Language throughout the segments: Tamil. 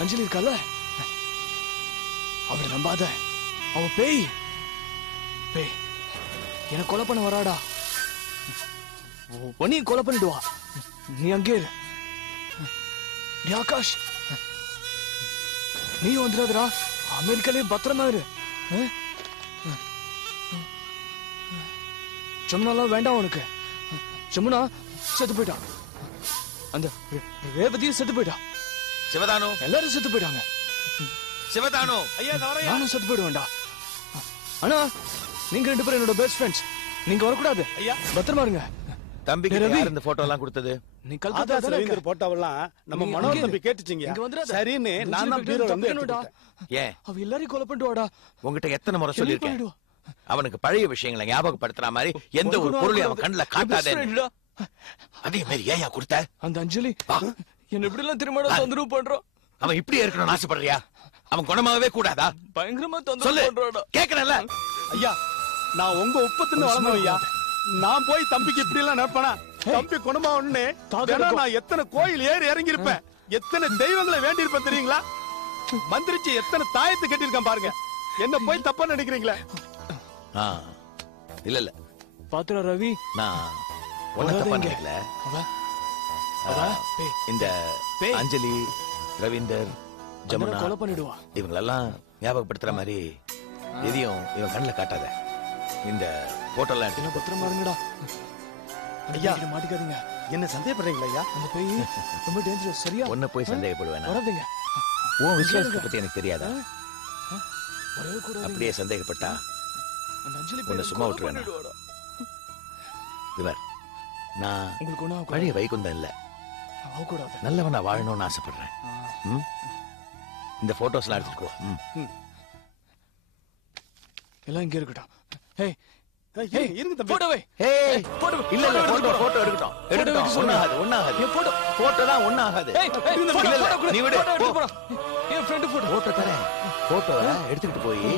அஞ்சலி இருக்கால, அவளை நம்பாத. அவ பேய். பேய் என்ன கொலை பண்ண வராடா. நீ கொலை பண்ணிடுவா. நீ அங்கே இரு. ஆகாஷ், நீ வந்துடாதடா. அமெரிக்காலே பத்திரமா இரு. ஜமுனாலாம் வேண்டாம் உனக்கு. ஜமுனா செத்து போயிட்டான். அந்த ரேவதியும் செத்து போயிட்டான். சிவதானு எல்லாரும் செத்து போயிட்டாங்க. சிவதானு ஐயா நானும் செத்து போயிடுவேன்டா. ஆனா நீங்க 2 பேரும் என்னோட பெஸ்ட் ஃப்ரெண்ட்ஸ். நீங்க வரக்கூடாது. ஐயா பத்திரமா இருங்க. தம்பிக்கு யார் இந்த போட்டோ எல்லாம் கொடுத்தது? நீ கல்கத்தா ரவீந்தர் போட்டோவெல்லாம் நம்ம மனோர் தம்பி கேட்டுச்சீங்க. சரின்னு நான் தான் பீரோல இருந்து எடுத்துட்டேன். ஏன் அவ எல்லாரையும் கொலை பண்ணிடுவாடா. உங்ககிட்ட எத்தனை முறை சொல்லிருக்கேன், அவனுக்கு பழைய விஷயங்களை ஞாபகப்படுத்துற மாதிரி எந்த ஒரு பொருளையும் அவன் கண்ணுல காட்டாதே. அதே மாதிரி ஏயா கொடுத்த? அந்த அஞ்சலி என்ன இப்படி எல்லாம் திரும்ப தொந்தரவு பண்றான். அவன் இப்படி இருக்கணும்னு ஆசைப்படுறியா? அவன் குணமாகவே கூடாதா? பயங்கரமா தொந்தரவு பண்றாடா. கேக்குறேன்ல ஐயா, நான் உங்க உப்பத்துன்னு வளர்ந்தேன் ஐயா. நான் போய் தம்பிக்கு இப்படி எல்லாம் நினைப்பேனா? தம்பி குணமாவன்னு நான் எத்தனை கோயில் ஏறி இறங்கி இருப்பேன், எத்தனை தெய்வங்களை வேண்டி இருப்பேன் தெரியுங்களா? மந்திரிச்சு எத்தனை தாயத்தை கட்டியிருக்கேன் பாருங்க. என்ன போய் தப்பா நினைக்கிறீங்களா? இல்ல இல்ல பாத்துற ரவி, நான் ஒன்ன தப்பா நினைக்கல. இந்த அஞ்சலி, ரவீந்தர், ஜமுனா கொலை பண்ணிடுவா. இவங்களெல்லாம் ஞாபகப்படுத்துற மாதிரி எதையும் இவன் கண்ணுல காட்டாத. இந்த போட்டோ எல்லாம் எடுத்து பத்திரமா இருங்கடா. ஐயா மாட்டிக்காதீங்க. என்ன சந்தேகப்படுறீங்களா ஐயா? அந்த பேய் ரொம்ப டேஞ்சரஸ். சரியா? ஒன்ன போய் சந்தேகப்படுவேன். வராதீங்க. உன் விசுவாசத்தை பத்தி எனக்கு தெரியாதா? வரவே கூடாது. அப்படியே சந்தேகப்பட்டா அந்த அஞ்சலி உன்னை சும்மா விட்டுருவேன். இவர் நான் உங்களுக்கு பழைய வைகுந்தம் இல்ல, நல்லவனா வாழணும்னு ஆசைப்படுறேன். இந்த போட்டோஸ் எல்லாம் எடுத்துக்கோ. எல்லாம் இங்க இருக்கட்டும். ஏய் இருங்க தம்பி. போட்டோவே. ஏய் போட்டோ இல்ல இல்ல போட்டோ எடுக்கட்டும். ஒண்ணாகாது. போட்டோ தான் ஒண்ணாகாது. நீ விடு. என் ஃப்ரெண்ட் போட்டோ தரேன். போட்டோவை எடுத்துக்கிட்டு போய்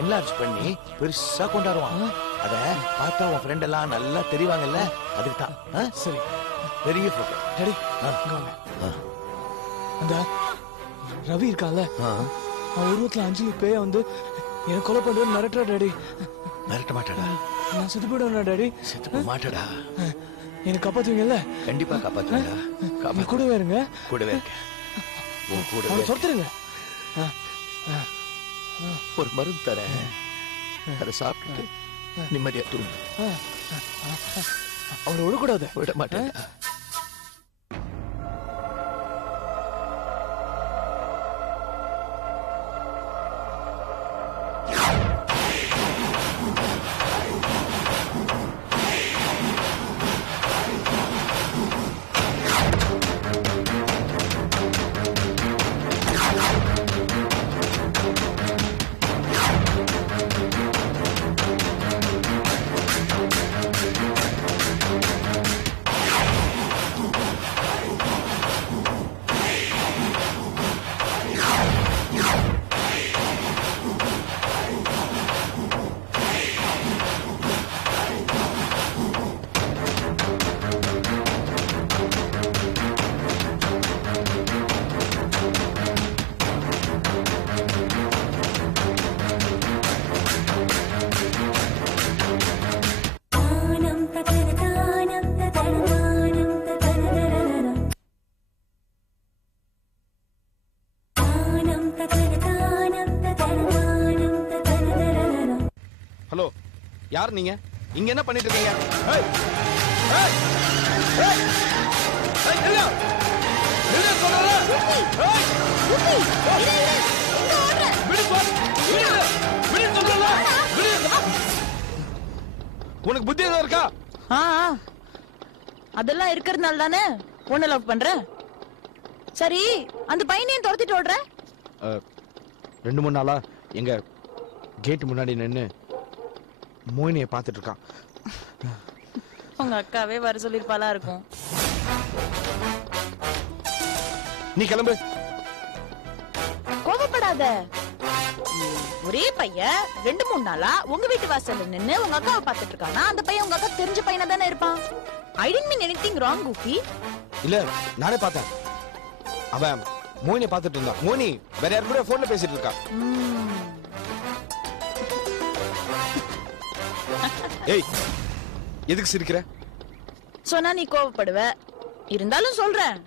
என்லார்ஜ் பண்ணி பெருசா கொண்டாடுவான். அத பார்த்தா உன் ஃப்ரெண்ட் எல்லாம் நல்லா தெரிவாங்கல்ல, அதுக்கு தான். சரி, பெரிய போட்டோ. டேடி அந்த ரவி இருக்கான்ல, அவன் உருவத்துல அஞ்சலி பேய வந்து என்ன கொலை பண்ணுவேன் மிரட்டுறா. டேடி மிரட்ட மாட்டாடா. நான் செத்து போயிடுவேன் டேடி. செத்து போக மாட்டடா. என்ன காப்பாத்துவீங்கல்ல? கண்டிப்பா காப்பாத்துவேன்டா. நீ கூடவே இருங்க. கூடவே இருக்கேன். உன் கூடவே. அவனை துரத்துருங்க. ஒரு மருந்து தரேன், அதை சாப்பிட்டு நிம்மதியா தூங்கு. அவனை விடக்கூடாது. விட மாட்டேன். ஹலோ, யார் நீங்க? இங்க என்ன பண்ணிட்டு இருக்கீங்க? உனக்கு புத்தி எதாவது இருக்கா? அதெல்லாம் இருக்கிறதுனால தானே உன்னை லவ் பண்ற. சரி, அந்த பையனையும் துரத்திட்டு ஓடுற? 2-3 நாளா எங்க கேட் முன்னாடி நின்னு மோயினியை பார்த்துட்டு இருக்கான். உங்க அக்காவே வர சொல்லிருப்பாளா இருக்கும். நீ கிளம்பு. கோபப்படாத. ஒரே பையன் 2-3 நாளா உங்க வீட்டு வாசல்ல நின்னு உங்க அக்காவை பாத்துட்டு இருக்கானா? அந்த பையன் உங்க அக்கா தெரிஞ்ச பையனா தானே இருப்பான். I didn't mean anything wrong, Goofy. இல்ல நானே பார்த்தேன். அவன் மோனியை பார்த்துட்டு இருந்தான். மோனி வேற யார் கூட போன்ல பேசிட்டு இருக்கா. ஏய் எதுக்கு சிரிக்கிற? சொன்னா நீ கோவப்படுவ. இருந்தாலும் சொல்றேன்,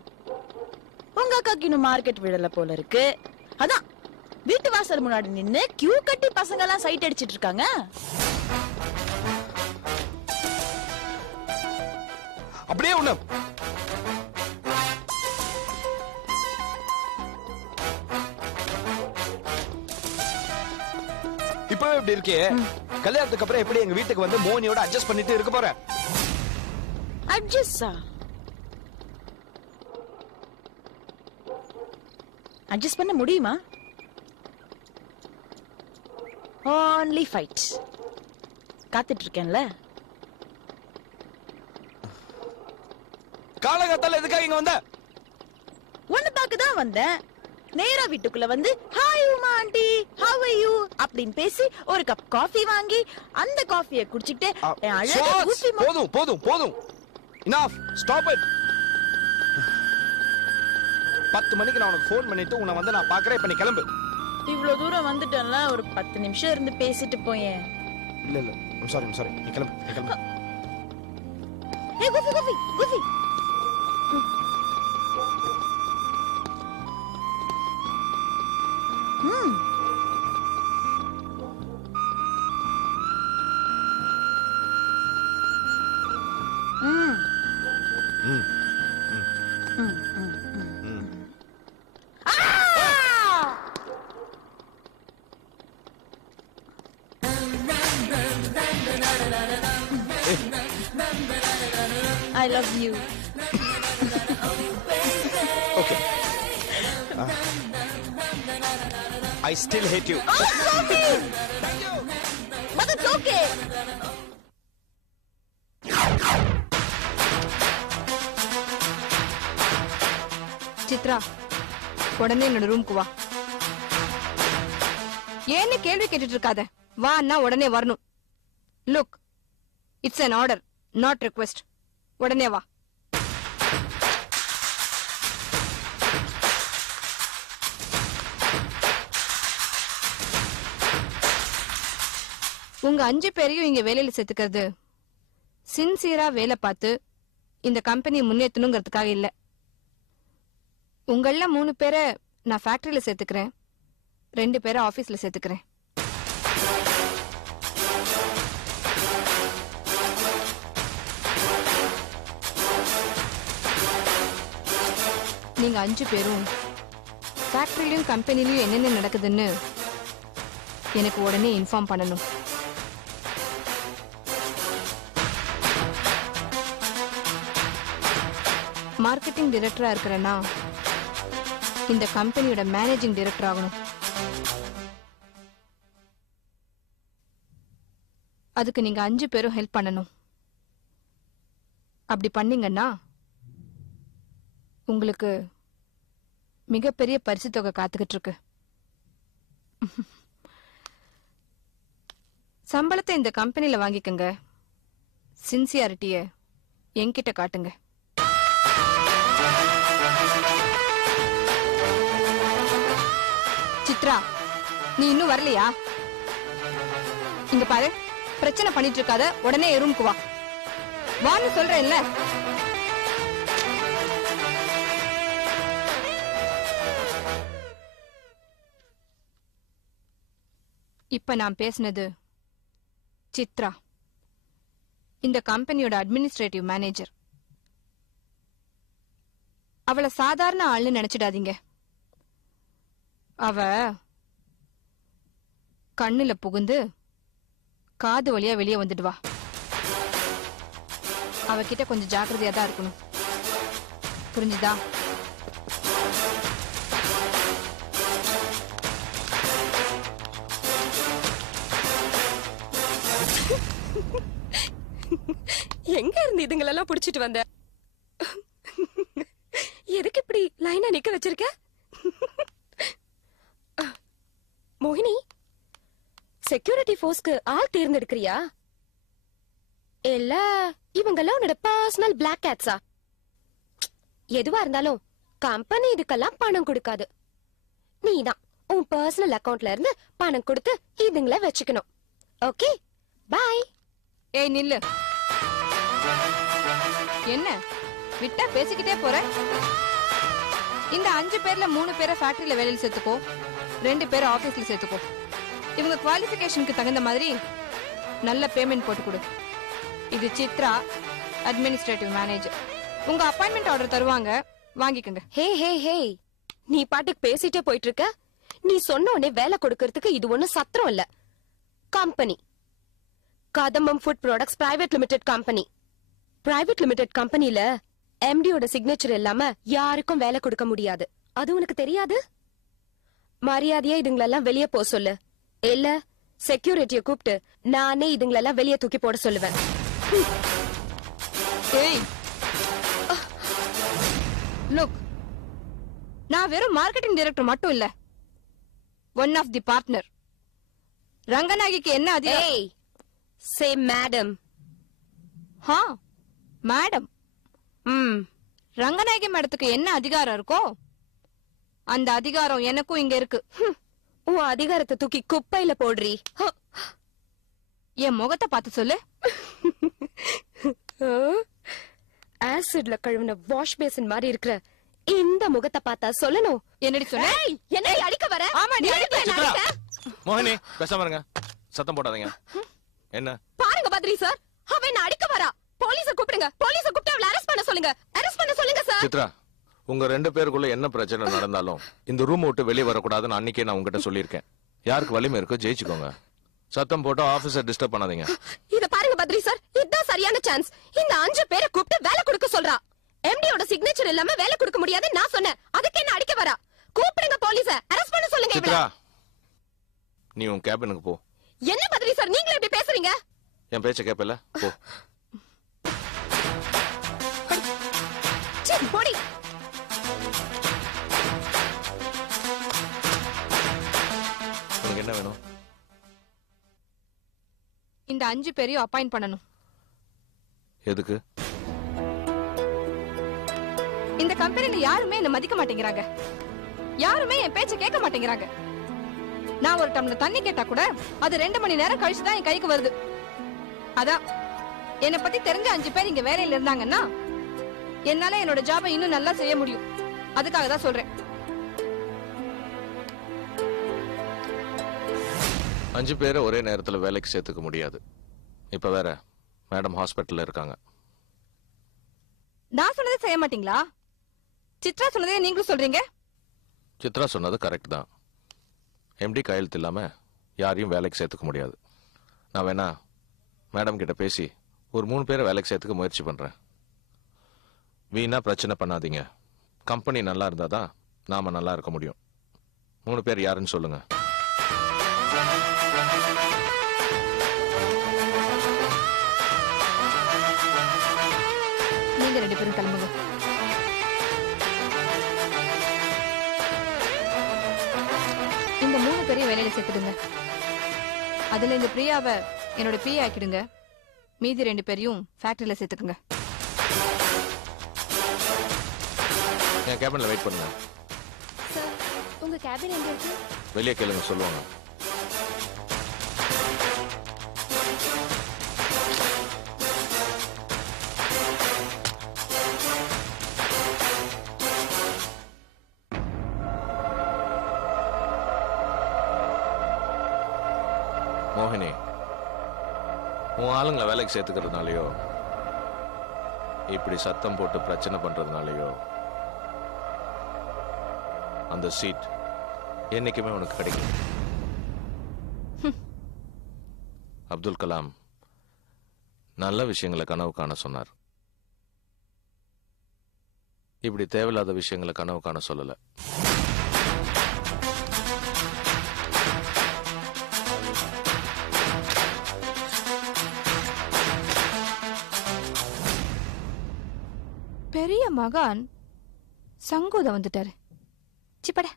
உங்க அக்காக்கு இன்னும் மார்க்கெட் விடல போல இருக்கு. அதான் வீட்டு வாசல் முன்னாடி நின்னு கியூ கட்டி பசங்க எல்லாம் சைட் அடிச்சிட்டு இருக்காங்க. அப்படியே உன்ன இப்பவே இப்படி இருக்கே, கல்யாணத்துக்கு அப்புறம் எப்படி எங்க வீட்டுக்கு வந்து மோனியோட அட்ஜஸ்ட் பண்ணிட்டு இருக்க போற? அட்ஜஸ்டா? அட்ஜஸ்ட் பண்ண முடியுமா? only fight. காத்துட்டு இருக்கேன்ல. காலகாத்தால எதுக்காக இங்க வந்த? ஒன்னு பார்க்க தான் வந்தேன். நேரா வீட்டுக்குள்ள வந்து hi Uma aunty, how are you அப்படிን பேசி ஒரு கப் காஃபி வாங்கி அந்த காஃபியை குடிச்சிட்டு என் அழகா கூஃபி போதும் போதும் போதும். enough, stop it. 10 மணிக்கு நான் உனக்கு ஃபோன் பண்ணிட்டு உன்னை வந்து நான் பாக்குறேன். இப்ப நீ கிளம்பு. இவ்வளவு தூரம் வந்துட்டேன்ல, ஒரு 10 நிமிஷம் இருந்து பேசிட்டு போயேன். இல்ல இல்ல I'm sorry நீ கிளம்பு நீ கிளம்பு. ஏய் கூஃபி I love you. Okay. I still hate you. Oh, Goofy! But it's okay. Chitra, உடனே என்னோட ரூமுக்கு வா. ஏன்னு கேள்வி கேட்டுட்டு இருக்காத. வா அண்ணா, உடனே வரணும். Look, it's an order, not request. உடனே வா. உங்க 5 பேரையும் இங்க வேலையில சேர்த்துக்கிறது சின்சியரா வேலை பார்த்து இந்த கம்பெனியை முன்னேற்றணுங்கிறதுக்காக இல்ல. உங்கள 3 பேரை நான் ஃபேக்டரியில சேர்த்துக்கிறேன், 2 பேரை ஆபீஸ்ல சேர்த்துக்கிறேன். நீங்க 5 பேரும் ஃபேக்டரியிலும் கம்பெனிலையும் என்னென்ன நடக்குதுன்னு எனக்கு உடனே இன்ஃபார்ம் பண்ணணும். மார்க்கெட்டிங் டைரக்டரா இருக்கிறேன்னா இந்த கம்பெனியோட மேனேஜிங் டைரக்டர் ஆகணும். அதுக்கு நீங்க 5 பேரும் ஹெல்ப் பண்ணணும். அப்படி பண்ணீங்கன்னா உங்களுக்கு மிகப்பெரிய பரிசு தொகை காத்துக்கிட்டு இருக்கு. சம்பளத்தை இந்த கம்பெனில வாங்கிக்கங்க, சின்சியாரிட்டிய என்கிட்ட காட்டுங்க. சித்ரா, நீ இன்னும் வரலையா? இங்க பாரு, பிரச்சனை பண்ணிட்டு இருக்காத, உடனே ரூமுக்கு வா. வான்னு சொல்றேன்ல. இப்ப நான் பேசினது சித்ரா, இந்த கம்பெனியோட அட்மினிஸ்ட்ரேட்டிவ் மேனேஜர். அவளை சாதாரண ஆள்னு நினைச்சிடாதீங்க. அவ கண்ணுல புகுந்து காது வழியா வெளியே வந்துடுவா. அவகிட்ட கொஞ்சம் ஜாக்கிரதையா தான் இருக்கணும். புரிஞ்சுதா? எங்க இருந்து இதுங்களெல்லாம் புடிச்சிட்டு வந்த? எதுக்கு இப்படி லைனா நிக்க வச்சிருக்க? மோகினி, செக்யூரிட்டி ஃபோர்ஸ்க்கு ஆள் தேர்ந்தெடுக்கிறியா? இல்ல இவங்கெல்லாம் உன்னோட பர்சனல் பிளாக் கேட்ஸா? எதுவா இருந்தாலும் கம்பெனி இதுக்கெல்லாம் பணம் கொடுக்காது. நீதான் உன் பர்சனல் அக்கவுண்ட்ல இருந்து பணம் கொடுத்து இதுங்களை வச்சுக்கணும். Okay, bye. ஏய் நில்லு. என்ன விட்டா பேசிக்கிட்டே போற? இந்த 5 பேர்ல 3 பேரை ஃபேக்டரியில வேலையில சேர்த்துக்கோ, 2 பேரை ஆபீஸ்ல சேர்த்துக்கோ. இவங்க குவாலிஃபிகேஷனுக்கு தகுந்த மாதிரி நல்ல பேமெண்ட் போட்டு கொடு. இது சித்ரா, அட்மினிஸ்ட்ரேட்டிவ் மேனேஜர். உங்க அப்பாயின்மெண்ட் ஆர்டர் தருவாங்க, வாங்கிக்கங்க. ஹே ஹே ஹே, நீ பாட்டுக்கு பேசிட்டே போயிட்டு இருக்க. நீ சொன்ன உடனே வேலை கொடுக்கறதுக்கு இது ஒண்ணும் சத்திரம் இல்ல. கம்பெனி கதம்பம் food products private limited company. Private limited கம்பெனில எம்டியோட சிக்னேச்சர் இல்லாம யாருக்கும் வேலை கொடுக்க முடியாது. அது உனக்கு தெரியாது? மரியாதையா இதுங்களெல்லாம் வெளியே போ சொல்லு. இல்ல செக்யூரிட்டியை கூப்பிட்டு நானே இதுங்களெல்லாம் வெளியே தூக்கி போட சொல்லுவேன். ஏய் லுக், நான் வெறும் மார்க்கெட்டிங் டைரக்டர் மட்டும் இல்ல, ஒன் ஆஃப் தி பார்ட்னர். ரங்கநாயகிக்கு என்ன அதிகாரம்? ஏய் சே மேடம். ஹா மேடம். ரங்கநாயகி மேடத்துக்கு என்ன அதிகாரம் இருக்கோ அந்த அதிகாரம் எனக்கும் இங்க இருக்கு. உன் அதிகாரத்தை தூக்கி குப்பையில போடுறீ. என் முகத்தை பார்த்து சொல்லு. ஆசிட்ல கழுவின வாஷ் பேசின் மாதிரி இருக்கிற இந்த முகத்தை பார்த்தா சொல்லணும். என்னடி சொன்ன? என்ன அடிக்க வர? ஆமாடி அடிக்க. மோகினி பேசாம இருங்க, சத்தம் போடாதீங்க. என்ன பாருங்க பத்ரி சார், அவன் என்ன அடிக்க வரா. போலீஸ கூப்பிடுங்க. போலீஸ கூப்பிட்டு அவளை அரெஸ்ட் பண்ண சொல்லுங்க. அரெஸ்ட் பண்ண சொல்லுங்க சார். சித்ரா, உங்க 2 பேருக்குள்ள என்ன பிரச்சனை நடந்தாலும் இந்த ரூம் விட்டு வெளியே வரக்கூடாதுன்னு அன்னைக்கே நான் உங்ககிட்ட சொல்லியிருக்கேன். யாருக்கு வலிமை இருக்கோ ஜெயிச்சுக்கோங்க. சத்தம் போட்டு ஆபீஸர் டிஸ்டர்ப் பண்ணாதீங்க. இத பாருங்க பத்ரி சார், இதுதான் சரியான சான்ஸ். இந்த 5 பேரை கூப்பிட்டு வேலை கொடுக்க சொல்றா. எம்டியோட சிக்னேச்சர் இல்லாம வேலை கொடுக்க முடியாது நான் சொன்னேன். அதுக்கு என்ன அடிக்க வரா? கூப்பிடுங்க போலீஸ, அரெஸ்ட் பண்ண சொல்லுங்க. சித்ரா, நீ உன் கேபினுக்கு போ. என்ன பத்ரி சார் நீங்களே இப்படி பேசுறீங்க? என் பேச்ச கேப்பல போ. சீ போடி. உனக்கு என்ன வேணும்? இந்த 5 பேரையும் அப்பாயிண்ட் பண்ணணும். எதுக்கு? இந்த கம்பெனில யாருமே என்ன மதிக்க மாட்டேங்கிறாங்க. யாருமே என் பேச்ச கேட்க மாட்டேங்கிறாங்க. நான் ஒரு டம்ளர் தண்ணி கேட்டா கூட அது 2 மணி நேரம் கழிச்சு தான் என் கைக்கு வருது. அதான் என்னை பத்தி தெரிஞ்ச 5 பேர் இங்க வேலையில இருந்தாங்கன்னா என்னால என்னோட ஜாபை இன்னும் நல்லா செய்ய முடியும். அதுக்காக தான் சொல்றேன். 5 பேரை ஒரே நேரத்துல வேலைக்கு சேர்த்துக்க முடியாது. இப்ப வேற மேடம் ஹாஸ்பிட்டல்ல இருக்காங்க. நான் சொன்னதை செய்ய மாட்டீங்களா? சித்ரா சொன்னதே நீங்களும் சொல்றீங்க. சித்ரா சொன்னது கரெக்ட் தான். எம்டி கையெழுத்து இல்லாம யாரையும் வேலைக்கு சேர்த்துக்க முடியாது. நான் வேணா மேடம் கிட்ட பேசி ஒரு 3 பேரை வேலைக்கு சேர்த்துக்க முயற்சி பண்றேன். வீணா பிரச்சனை பண்ணாதீங்க. கம்பெனி நல்லா இருந்தாதான் நாம நல்லா இருக்க முடியும். 3 பேர் யாருன்னு சொல்லுங்க. நீங்க 2 பேரும் கிளம்புங்க. இந்த 3 பேரையும் வேலையில சேர்த்துடுங்க. அதுல இந்த பிரியாவை என்னோட பிஏ ஆக்கிடுங்க. மீதி 2 பேரையும் ஃபேக்டரியில சேர்த்துக்குங்க. என் கேபின்ல வெயிட் பண்ணுங்க. சார் உங்க கேபின் எங்க இருக்கு? வெளியே கேளுங்க, சொல்லுவாங்க. மோகினி, உன் ஆளுங்களை வேலைக்கு சேர்த்துக்கிறதுனாலயோ இப்படி சத்தம் போட்டு பிரச்சனை பண்றதுனாலயோ அந்த சீட் என்னைக்குமே உனக்கு கிடைக்கும். அப்துல் கலாம் நல்ல விஷயங்களை கனவு காண சொன்னார். இப்படி தேவையில்லாத விஷயங்களை கனவு காண சொல்லல. பெரிய மகான் சங்கோத வந்துட்டாரு. சிப்பட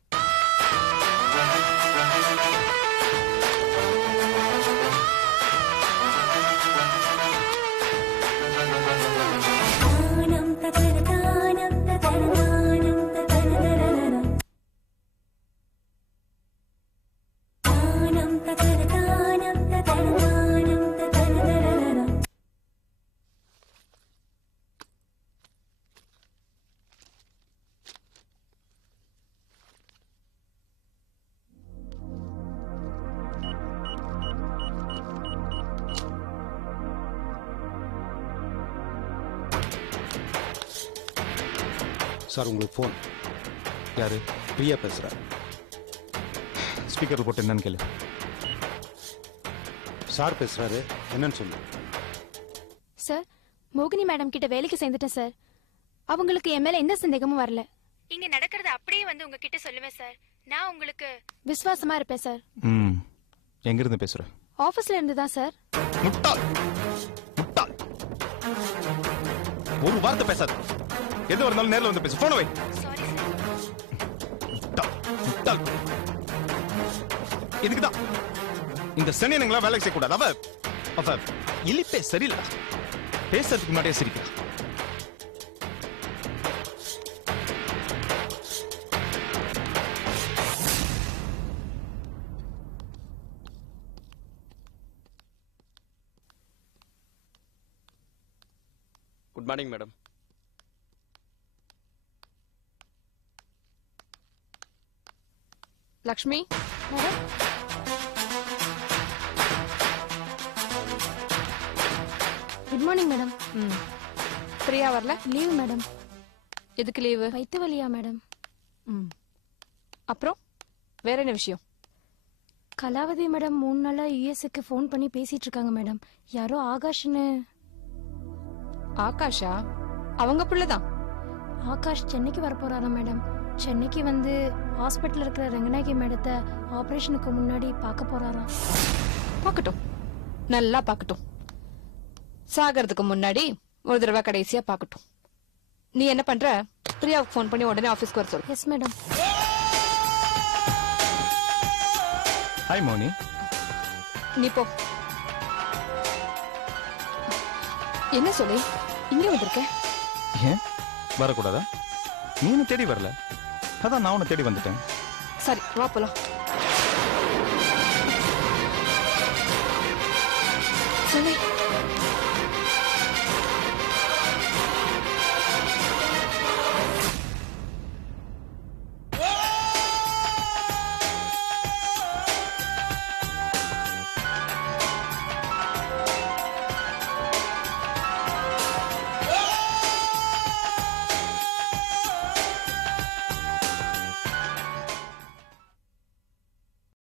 சார் உங்களுக்கு ஃபோன். யாரு? பிரியா பேசுகிறேன். ஸ்பீக்கர் போட்டு என்னன்னு கேளு. சார் பேசுகிறாரு, என்னன்னு சொல்லு. சார், மோகினி மேடம் கிட்ட வேலைக்கு சேர்ந்துட்டேன் சார். அவங்களுக்கு என் மேல எந்த சந்தேகமும் வரல. இங்க நடக்கிறது அப்படியே வந்து உங்ககிட்ட சொல்லுவேன் சார். நான் உங்களுக்கு விசுவாசமா இருப்பேன் சார். எங்க இருந்து பேசுற? ஆபீஸ்ல இருந்து தான் சார். முட்டாள் முட்டாள், ஒரு வார்த்தை பேசாத. எது இருந்தாலும் நேர்ல வந்து பேசு. போன வை. Sorry sir. முட்டாள் முட்டாள். இதுக்குதான் இந்த சனியனுங்களா வேலைக்கு செய்ய கூடாது. அவ இழிப்பே சரியில்லை. பேசுறதுக்கு முன்னாடியே சிரிக்கிறா. Good morning madam. Lakshmi madam, good morning madam. Priya வரல? Leave madam. எதுக்கு லீவு? வயிற்று வலியா மேடம். அப்புறம் வேற என்ன விஷயம்? கலாவதி மேடம் 3 நாளா யுஎஸ்க்கு ஃபோன் பண்ணி பேசிட்டு இருக்காங்க மேடம். யாரோ ஆகாஷ்னு. ஆகாஷா? அவங்க புள்ளதான். ஆகாஷ் சென்னைக்கு வர போறாராம் மேடம். சென்னைக்கு வந்து ஹாஸ்பிட்டல் இருக்கிற ரங்கநாயகி மேடத்தை ஆபரேஷனுக்கு முன்னாடி பார்க்க போறாராம். பார்க்கட்டும், நல்லா பார்க்கட்டும். சாகிறதுக்கு முன்னாடி ஒரு தடவை கடைசியா பார்க்கட்டும். நீ என்ன பண்ற? பிரியாவுக்கு ஃபோன் பண்ணி உடனே ஆபீஸ்க்கு வர சொல்லு. Yes madam. ஹாய் மோனி. நீ போ. என்ன சொல்லி இங்க வந்திருக்க? ஏன் வரக்கூடாதா? நீ என்ன தேடி வரல, அதான் நான் உன்னை தேடி வந்துட்டேன். சரி, வா போலாம்.